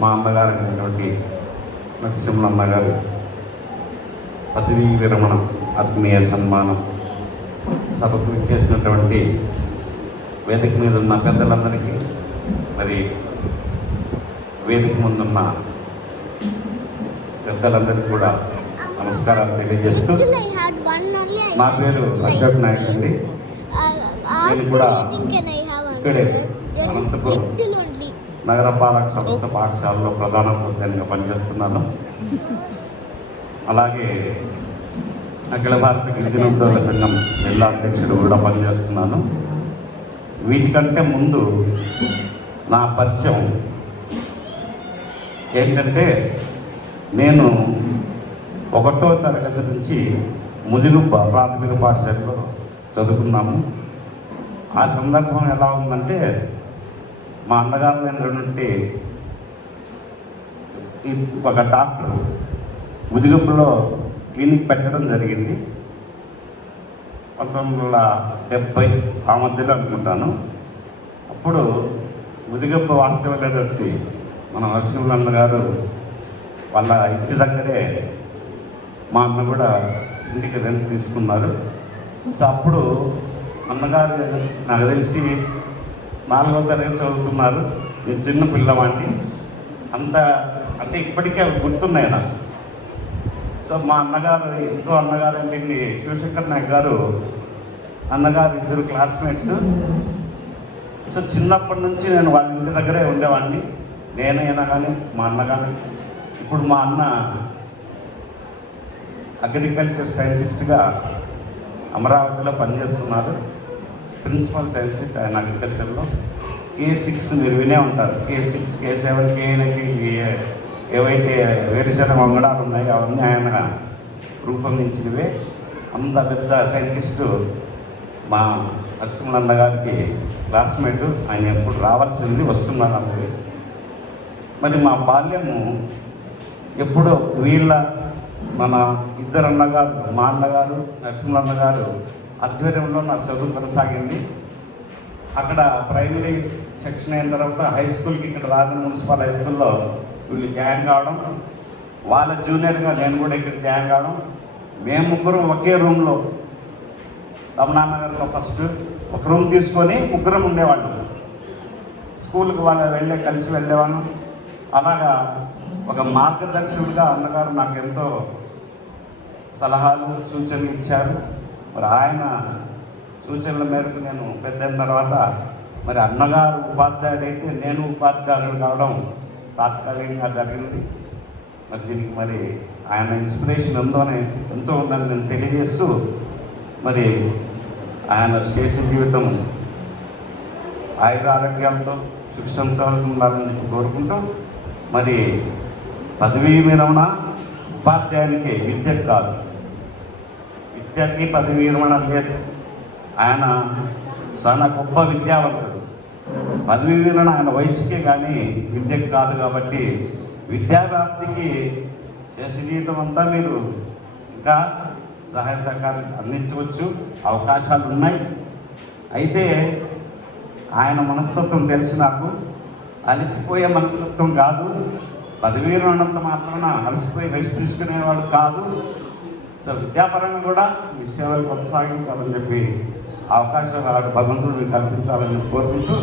మా అమ్మగారు అయినటువంటి నరసింహమ్మ గారు పదవీ విరమణ ఆత్మీయ సన్మానం సభకు ఇచ్చేసినటువంటి వేదిక మీద ఉన్న పెద్దలందరికీ, మరి వేదిక ముందున్న పెద్దలందరికీ కూడా నమస్కారాలు తెలియజేస్తూ, నా పేరు అశోక్ నాయక్ అండి. నేను కూడా ఇక్కడే అనంతపురం నగరపాలక సంస్థ పాఠశాలలో ప్రధానోపాధ్యాయునిగా పనిచేస్తున్నాను. అలాగే అఖిల భారత గిరిజన ఉద్యోగ సంఘం జిల్లా అధ్యక్షుడు కూడా పనిచేస్తున్నాను. వీటికంటే ముందు నా పరిచయం ఏంటంటే, నేను 1వ తరగతి నుంచి ముదిగుబ్బ ప్రాథమిక పాఠశాలలో చదువుకున్నాము. ఆ సందర్భం ఎలా ఉందంటే, మా అన్నగారు అయినటువంటి ఒక డాక్టర్ ముదిగుబ్బలో క్లినిక్ పెట్టడం జరిగింది. 1970 ఆ మధ్యలో అనుకుంటాను. అప్పుడు ముదిగుబ్బ వాస్తవమైనటువంటి మన నరసింహన్న గారు వాళ్ళ ఇంటి దగ్గరే మా అన్న కూడా ఇంటికి రెంట్ తీసుకున్నారు. సో అప్పుడు అన్నగారు నాకు తెలిసి 4వ తరగతి చదువుతున్నారు. నేను చిన్న పిల్లవాడిని. అంటే ఇప్పటికే గుర్తున్నాయి నాకు. సో మా అన్నగారు, ఇంకో అన్నగారు ఏంటండి శివశంకర్ నాయక్ గారు, అన్నగారు ఇద్దరు క్లాస్మేట్స్. సో చిన్నప్పటి నుంచి నేను వాళ్ళ ఇంటి దగ్గరే ఉండేవాడిని. నేనైనా కానీ మా అన్న కానీ. ఇప్పుడు మా అన్న అగ్రికల్చర్ సైంటిస్ట్గా అమరావతిలో పనిచేస్తున్నారు. ప్రిన్సిపల్ సైంటిస్ట్ ఆయన అగ్రికల్చర్లో. K6 మీరు వినే ఉంటారు. K6, K7, K8 ఏవైతే వేరుశనగ వంగడాలు ఉన్నాయో అవన్నీ ఆయన రూపొందించినవే. అంత పెద్ద సైంటిస్టు మా నరసింహన్న గారికి క్లాస్మేట్. ఆయన ఎప్పుడు రావాల్సింది, వస్తున్నారు అందరూ. మరి మా బాల్యము ఎప్పుడో మన ఇద్దరు అన్నగారు, మా అన్నగారు నరసింహన్న గారు ఆధ్వర్యంలో నా చదువు కొనసాగింది. అక్కడ ప్రైమరీ సెక్షన్ అయిన తర్వాత హై స్కూల్కి ఇక్కడ రాజన్ మున్సిపల్ హై స్కూల్లో వీళ్ళు జాయిన్ కావడం, వాళ్ళ జూనియర్గా నేను కూడా ఇక్కడ జాయిన్ కావడం. మేము ముగ్గురు ఒకే రూమ్లో రమణానగర్లో ఫస్ట్ ఒక రూమ్ తీసుకొని ముగ్గురం ఉండేవాళ్ళం. స్కూల్కి వాళ్ళు కలిసి వెళ్ళేవాళ్ళం. అలాగా ఒక మార్గదర్శకుడిగా అన్నగారు నాకు ఎంతో సలహాలు సూచనలు ఇచ్చారు. మరి ఆయన సూచనల మేరకు నేను పెద్దయిన తర్వాత మరి అన్నగారు ఉపాధ్యాయుడైతే నేను ఉపాధ్యాయుడు కావడం తాత్కాలికంగా జరిగింది. మరి దీనికి మరి ఆయన ఇన్స్పిరేషన్ ఎంతో ఉందని నేను తెలియజేస్తూ, మరి ఆయన శేష జీవితం ఆయురారోగ్యాలతో సుఖ సంసారం ఉండాలని చెప్పి కోరుకుంటూ, మరి పదవీ విరమణ ఉపాధ్యాయునికి విద్యకు కాదు, విద్యకి పదవీ విరమణ లేదు. ఆయన చాలా గొప్ప విద్యావంతుడు. పదవీ విరమణ ఆయన వయసుకే కానీ విద్యకు కాదు. కాబట్టి విద్యావ్యాప్తికి శేష జీవితం అంతా మీరు ఇంకా సహాయ సహకారాలు అందించవచ్చు, అవకాశాలు ఉన్నాయి. అయితే ఆయన మనస్తత్వం తెలిసి నాకు, అలసిపోయే మనస్తత్వం కాదు. పదవీ విరమణంత మాత్రాన అలసిపోయి రెస్ట్ తీసుకునేవాడు కాదు. సో విద్యాపరంగా కూడా మీ సేవలు కొనసాగించాలని చెప్పి అవకాశం భగవంతుడు కల్పించాలని కోరుకుంటూ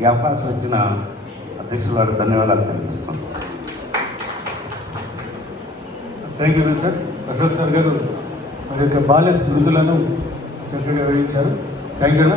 ఈ అవకాశం ఇచ్చిన అధ్యక్షుల వారికి ధన్యవాదాలు తెలియజేస్తున్నాను. Thank you sir. Ashok sir గారు మరి యొక్క బాల్య స్మృతులను చక్కగా వివరించారు. Thank you.